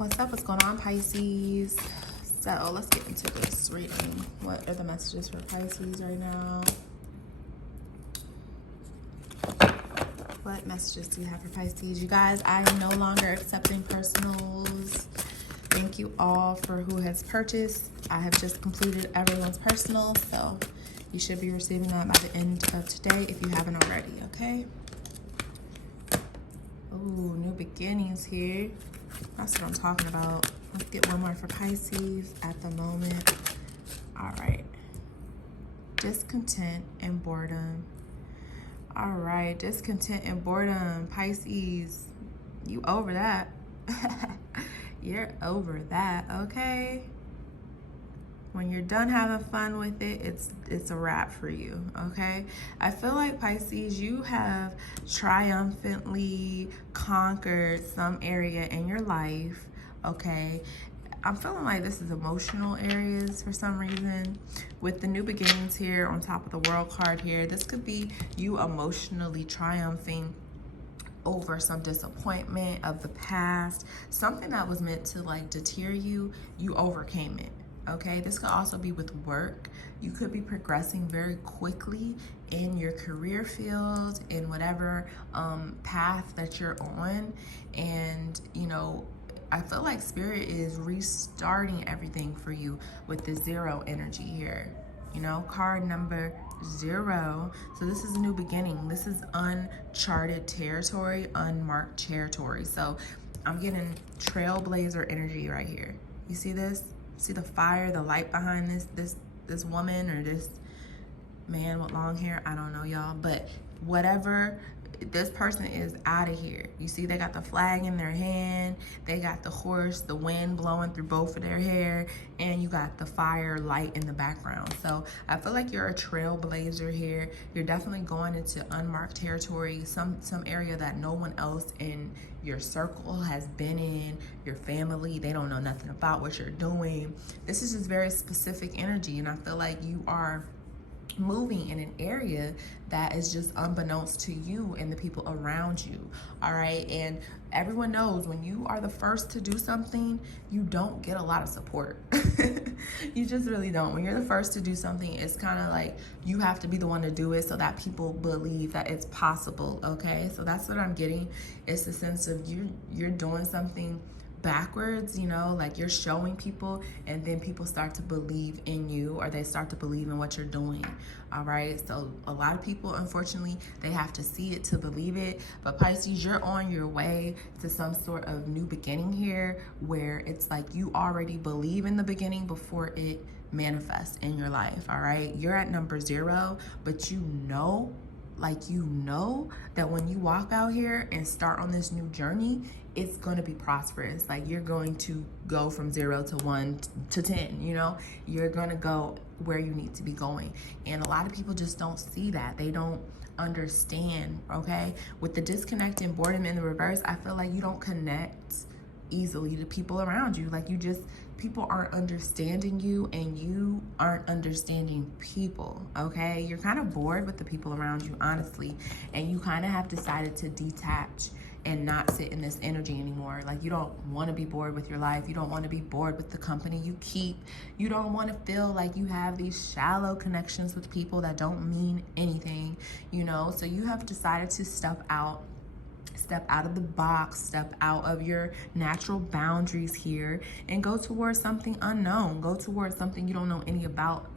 What's up? What's going on, Pisces? So let's get into this reading. What are the messages for Pisces right now? What messages do you have for Pisces? You guys, I am no longer accepting personals. Thank you all for who has purchased. I have just completed everyone's personal, so you should be receiving that by the end of today if you haven't already, okay? Ooh, new beginnings here. That's what I'm talking about. Let's get one more for Pisces at the moment. All right. Discontent and boredom. All right, discontent and boredom. Pisces, you over that. You're over that, okay? When you're done having fun with it, it's a wrap for you, okay? I feel like, Pisces, you have triumphantly conquered some area in your life, okay? I'm feeling like this is emotional areas for some reason. With the new beginnings here on top of the World card here, this could be you emotionally triumphing over some disappointment of the past. Something that was meant to like deter you, you overcame it. Okay, this could also be with work. You could be progressing very quickly in your career field, in whatever path that you're on. And, you know, I feel like Spirit is restarting everything for you with the 0 energy here. You know, card number 0. So this is a new beginning. This is uncharted territory, unmarked territory. So I'm getting trailblazer energy right here. You see this? See the fire, the light behind this woman or this man with long hair? I don't know, y'all. But whatever, this person is out of here. You see they got the flag in their hand. They got the horse, the wind blowing through both of their hair. And you got the fire light in the background. So I feel like you're a trailblazer here. You're definitely going into unmarked territory, some area that no one else in your circle has been in, your family, they don't know nothing about what you're doing. This is just very specific energy, and I feel like you are moving in an area that is just unbeknownst to you and the people around you. All right, and everyone knows when you are the first to do something, you don't get a lot of support. You just really don't. When you're the first to do something, it's kind of like you have to be the one to do it so that people believe that it's possible. Okay, so that's what I'm getting. It's the sense of you're doing something backwards, you know, like you're showing people and then people start to believe in you, or they start to believe in what you're doing. All right, so a lot of people, unfortunately, they have to see it to believe it. But Pisces, you're on your way to some sort of new beginning here, where it's like you already believe in the beginning before it manifests in your life. All right, you're at number 0, but you know, like, you know that when you walk out here and start on this new journey, it's going to be prosperous. Like, you're going to go from 0 to 1 to 10, you know, you're going to go where you need to be going. And a lot of people just don't see that. They don't understand. Okay, with the disconnect and boredom in the reverse, I feel like you don't connect easily to people around you. Like, people aren't understanding you and you aren't understanding people. Okay, you're kind of bored with the people around you, honestly, and you kind of have decided to detach and not sit in this energy anymore. Like, you don't want to be bored with your life. You don't want to be bored with the company you keep. You don't want to feel like you have these shallow connections with people that don't mean anything, you know. So you have decided to step out of the box, step out of your natural boundaries here, and go towards something unknown. Go towards something you don't know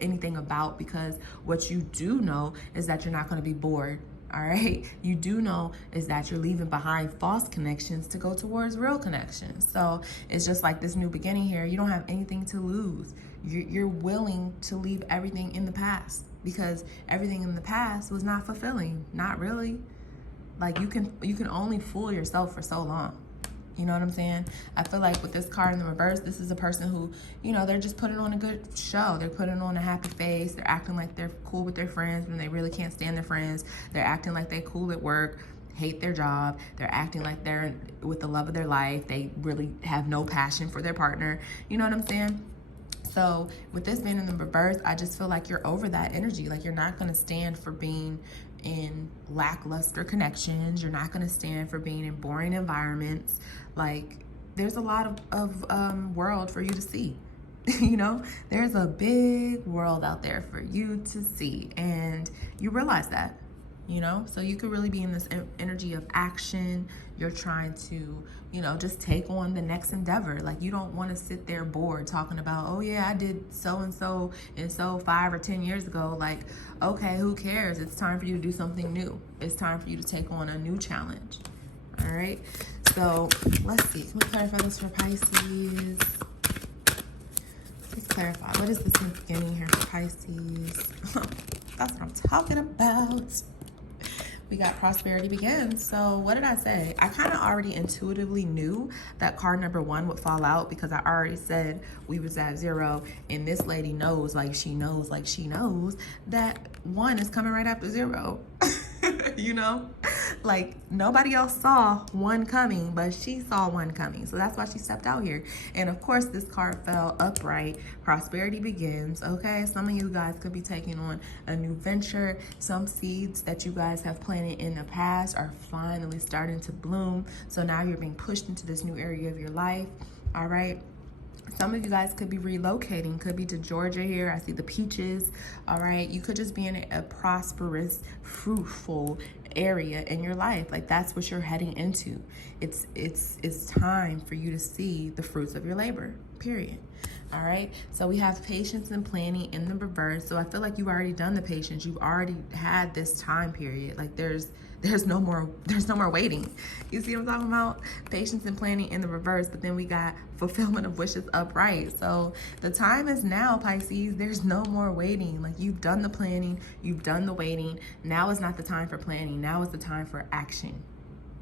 anything about, because what you do know is that you're not going to be bored. All right, you do know is that you're leaving behind false connections to go towards real connections. So it's just like this new beginning here. You don't have anything to lose. You're willing to leave everything in the past, because everything in the past was not fulfilling. Not really. Like, you can only fool yourself for so long. You know what I'm saying? I feel like with this card in the reverse, this is a person who, you know, they're just putting on a good show. They're putting on a happy face. They're acting like they're cool with their friends when they really can't stand their friends. They're acting like they're cool at work, hate their job. They're acting like they're with the love of their life. They really have no passion for their partner. You know what I'm saying? So with this being in the reverse, I just feel like you're over that energy. Like, you're not going to stand for being in lackluster connections. You're not going to stand for being in boring environments. Like, there's a lot of world for you to see. You know, there's a big world out there for you to see, and you realize that, you know, so you could really be in this energy of action. You're trying to, you know, just take on the next endeavor. Like, you don't want to sit there bored talking about, oh yeah, I did so and so 5 or 10 years ago. Like, okay, who cares? It's time for you to do something new. It's time for you to take on a new challenge. All right, so let's see, can we clarify this for Pisces? Let's clarify, what is this new beginning here for Pisces? That's what I'm talking about. We got prosperity begins. So what did I say? I kind of already intuitively knew that card number 1 would fall out, because I already said we was at 0, and this lady knows, like she knows that 1 is coming right after 0. You know, like nobody else saw 1 coming, but she saw 1 coming. So that's why she stepped out here. And of course, this card fell upright. Prosperity begins. Okay, some of you guys could be taking on a new venture. Some seeds that you guys have planted in the past are finally starting to bloom. So now you're being pushed into this new area of your life. All right. Some of you guys could be relocating, could be to Georgia here. I see the peaches. All right. You could just be in a prosperous, fruitful area in your life. Like, that's what you're heading into. It's time for you to see the fruits of your labor, period. All right. So we have patience and planning in the reverse. So I feel like you've already done the patience. You've already had this time period. Like, there's no more waiting. You see what I'm talking about? Patience and planning in the reverse, but then we got fulfillment of wishes upright. So the time is now, Pisces. There's no more waiting. Like, you've done the planning, you've done the waiting. Now is not the time for planning. Now is the time for action.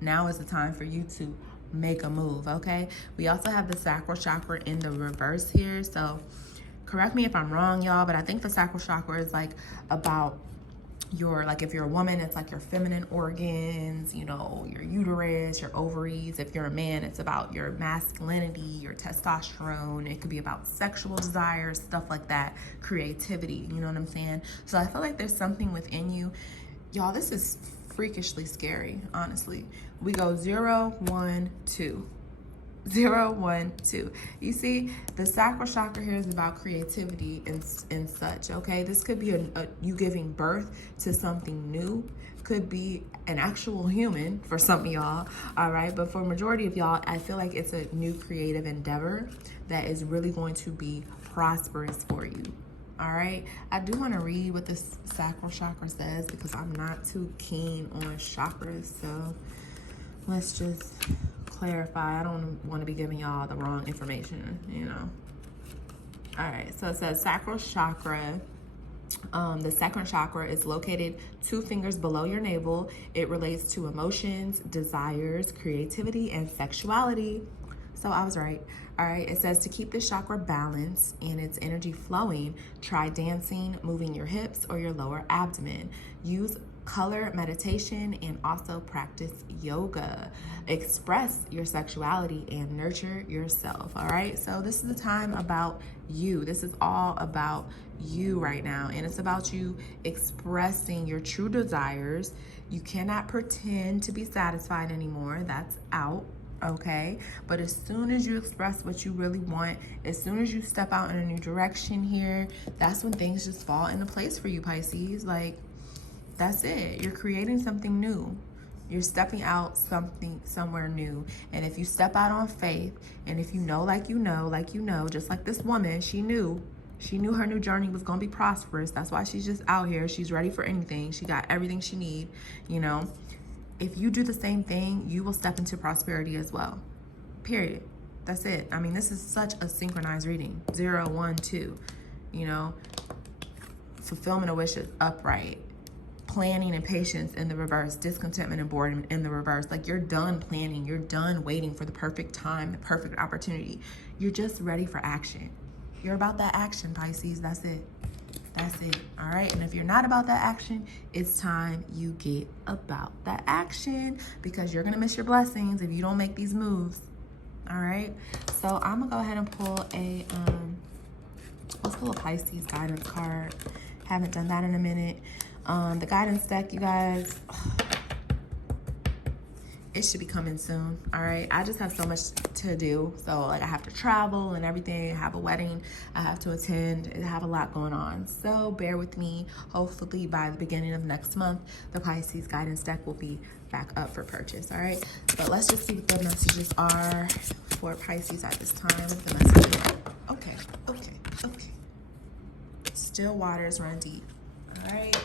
Now is the time for you to make a move, okay? We also have the sacral chakra in the reverse here. So correct me if I'm wrong, y'all, but I think the sacral chakra is like about your, like, if you're a woman, it's like your feminine organs, you know, your uterus, your ovaries. If you're a man, it's about your masculinity, your testosterone. It could be about sexual desires, stuff like that, creativity, you know what I'm saying? So I feel like there's something within you. Y'all, this is freakishly scary, honestly. We go 0, 1, 2. 0, 1, 2. You see, the sacral chakra here is about creativity and such, okay? This could be you giving birth to something new. Could be an actual human for some of y'all, all right? But for majority of y'all, I feel like it's a new creative endeavor that is really going to be prosperous for you, all right? I do want to read what this sacral chakra says, because I'm not too keen on chakras, so let's just clarify. I don't want to be giving y'all the wrong information, you know. All right, so it says sacral chakra. The sacral chakra is located 2 fingers below your navel. It relates to emotions, desires, creativity, and sexuality. So I was right. All right, it says to keep this chakra balanced and its energy flowing, try dancing, moving your hips or your lower abdomen. Use color meditation and also practice yoga. Express your sexuality and nurture yourself. All right, so this is the time about you. This is all about you right now, and it's about you expressing your true desires. You cannot pretend to be satisfied anymore. That's out. Okay, but as soon as you express what you really want, as soon as you step out in a new direction here, that's when things just fall into place for you, Pisces. Like, that's it. You're creating something new. You're stepping out somewhere new. And if you step out on faith, and if you know, just like this woman, she knew her new journey was going to be prosperous. That's why she's just out here. She's ready for anything. She got everything she need, you know. If you do the same thing, you will step into prosperity as well. Period. That's it. I mean, this is such a synchronized reading. 0, 1, 2. You know, fulfillment of wishes upright. Planning and patience in the reverse. Discontentment and boredom in the reverse. Like, you're done planning. You're done waiting for the perfect time, the perfect opportunity. You're just ready for action. You're about that action, Pisces. That's it. That's it. All right. And if you're not about that action, it's time you get about that action, because you're going to miss your blessings if you don't make these moves. All right. So I'm going to go ahead and pull let's pull a Pisces guidance card. Haven't done that in a minute. The guidance deck, you guys, it should be coming soon. All right, I just have so much to do. So like I have to travel and everything. I have a wedding I have to attend. I have a lot going on, so bear with me. Hopefully by the beginning of next month, the Pisces guidance deck will be back up for purchase. All right, but let's just see what the messages are for Pisces at this time. The messages. Okay. Still waters run deep. All right,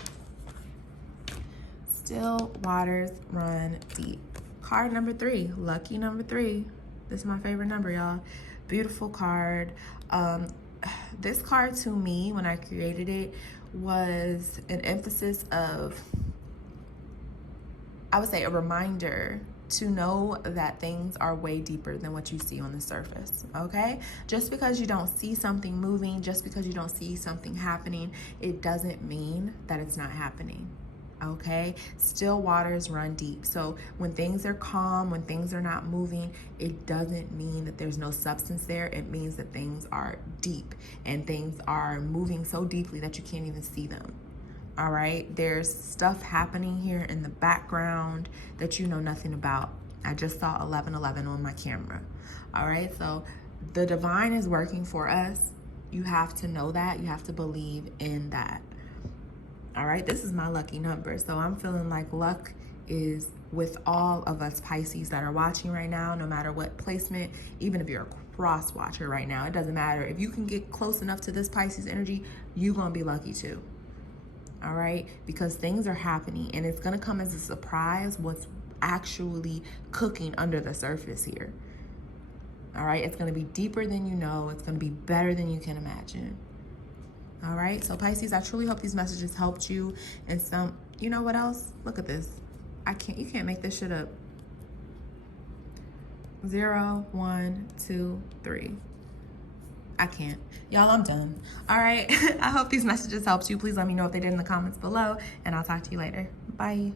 still waters run deep. Card number 3, lucky number 3. This is my favorite number, y'all. Beautiful card. This card to me, when I created it, was an emphasis of, I would say, a reminder to know that things are way deeper than what you see on the surface, okay? Just because you don't see something moving, just because you don't see something happening, it doesn't mean that it's not happening. Okay, still waters run deep. So when things are calm, when things are not moving, it doesn't mean that there's no substance there. It means that things are deep and things are moving so deeply that you can't even see them. All right, there's stuff happening here in the background that you know nothing about. I just saw 1111 on my camera. All right, so the divine is working for us. You have to know that. You have to believe in that. All right, this is my lucky number. So I'm feeling like luck is with all of us Pisces that are watching right now, no matter what placement, even if you're a cross watcher right now, it doesn't matter. If you can get close enough to this Pisces energy, you're gonna be lucky too. All right, because things are happening and it's gonna come as a surprise what's actually cooking under the surface here. All right, it's gonna be deeper than you know. It's gonna be better than you can imagine. All right, so Pisces, I truly hope these messages helped you. And some, you know what else? Look at this. You can't make this shit up. 0, 1, 2, 3. I can't. Y'all, I'm done. All right, I hope these messages helped you. Please let me know if they did in the comments below, and I'll talk to you later. Bye.